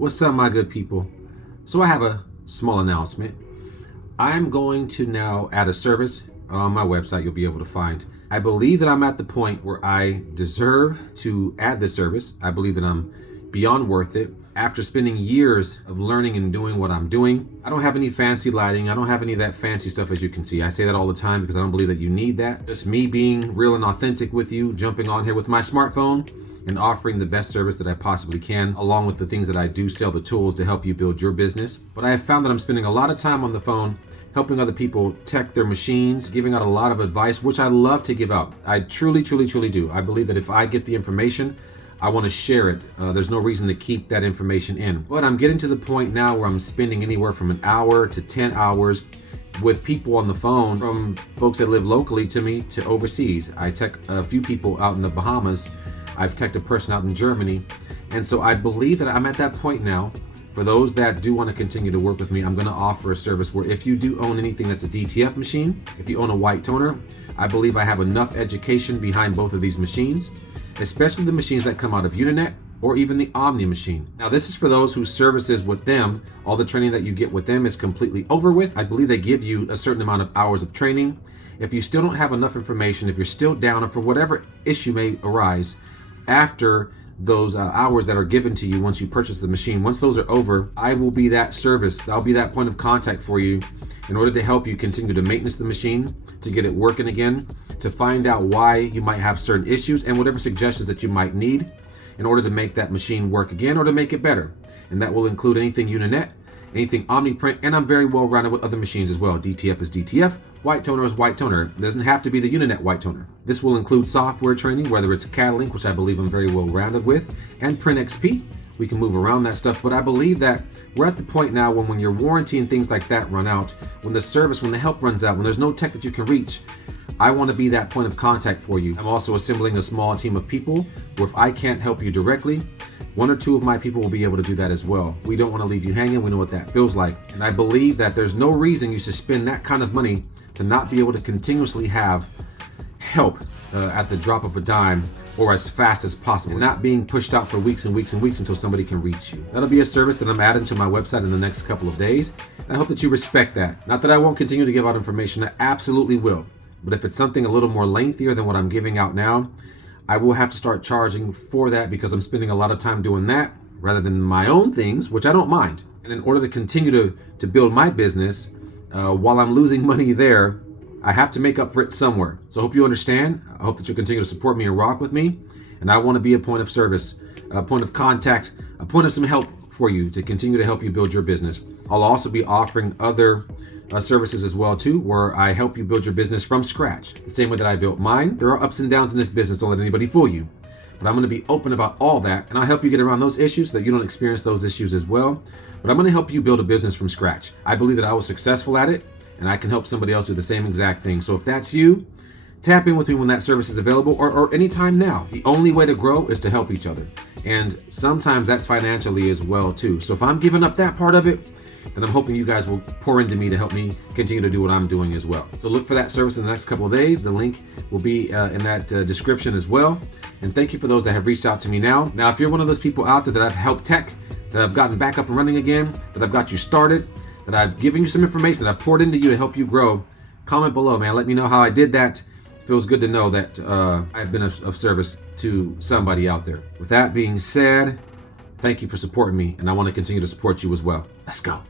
What's up, my good people? So I have a small announcement. I'm going to now add a service on my website you'll be able to find. I believe that I'm at the point where I deserve to add this service. I believe that I'm beyond worth it. After spending years of learning and doing what I'm doing, I don't have any fancy lighting. I don't have any of that fancy stuff, as you can see. I say that all the time because I don't believe that you need that. Just me being real and authentic with you, jumping on here with my smartphone and offering the best service that I possibly can, along with the things that I do sell, the tools to help you build your business. But I have found that I'm spending a lot of time on the phone helping other people tech their machines, giving out a lot of advice, which I love to give out. I truly do. I believe that if I get the information, I want to share it. There's no reason to keep that information in. But I'm getting to the point now where I'm spending anywhere from an hour to 10 hours with people on the phone, from folks that live locally to me to overseas. I tech a few people out in the Bahamas. I've teched a person out in Germany. And so I believe that I'm at that point now. For those that do want to continue to work with me, I'm going to offer a service where if you do own anything that's a DTF machine, if you own a white toner, I believe I have enough education behind both of these machines, especially the machines that come out of Uninet or even the Omni machine. Now, this is for those whose services with them, all the training that you get with them is completely over with. I believe they give you a certain amount of hours of training. If you still don't have enough information, if you're still down, or for whatever issue may arise after those hours that are given to you once you purchase the machine, once those are over, I will be that service. I'll be that point of contact for you in order to help you continue to maintenance the machine, to get it working again, to find out why you might have certain issues, and whatever suggestions that you might need in order to make that machine work again or to make it better. And that will include anything Uninet, anything Omni Print, and I'm very well rounded with other machines as well. DTF is DTF, white toner is white toner. It doesn't have to be the Uninet white toner. This will include software training, whether it's CADLINK, which I believe I'm very well rounded with, and PrintXP. We can move around that stuff, but I believe that we're at the point now when your warranty and things like that run out, when the service, when the help runs out, when there's no tech that you can reach, I want to be that point of contact for you. I'm also assembling a small team of people where if I can't help you directly, one or two of my people will be able to do that as well. We don't want to leave you hanging. We know what that feels like. And I believe that there's no reason you should spend that kind of money to not be able to continuously have help at the drop of a dime or as fast as possible, not being pushed out for weeks and weeks and weeks until somebody can reach you. That'll be a service that I'm adding to my website in the next couple of days. And I hope that you respect that. Not that I won't continue to give out information, I absolutely will. But if it's something a little more lengthier than what I'm giving out now, I will have to start charging for that because I'm spending a lot of time doing that rather than my own things, which I don't mind. And in order to continue to build my business, while I'm losing money there, I have to make up for it somewhere. So I hope you understand. I hope that you'll continue to support me and rock with me. And I want to be a point of service, a point of contact, a point of some help for you to continue to help you build your business. I'll also be offering other services as well too, where I help you build your business from scratch. The same way that I built mine. There are ups and downs in this business. Don't let anybody fool you. But I'm going to be open about all that, and I'll help you get around those issues so that you don't experience those issues as well. But I'm going to help you build a business from scratch. I believe that I was successful at it, and I can help somebody else do the same exact thing. So if that's you, tap in with me when that service is available or anytime now. The only way to grow is to help each other. And sometimes that's financially as well too. So if I'm giving up that part of it, then I'm hoping you guys will pour into me to help me continue to do what I'm doing as well. So look for that service in the next couple of days. The link will be in that description as well. And thank you for those that have reached out to me now. Now, if you're one of those people out there that I've helped tech, that I've gotten back up and running again, that I've got you started, that I've given you some information, that I've poured into you to help you grow, comment below, man. Let me know how I did that. Feels good to know that I've been of service to somebody out there. With that being said, thank you for supporting me, and I want to continue to support you as well. Let's go.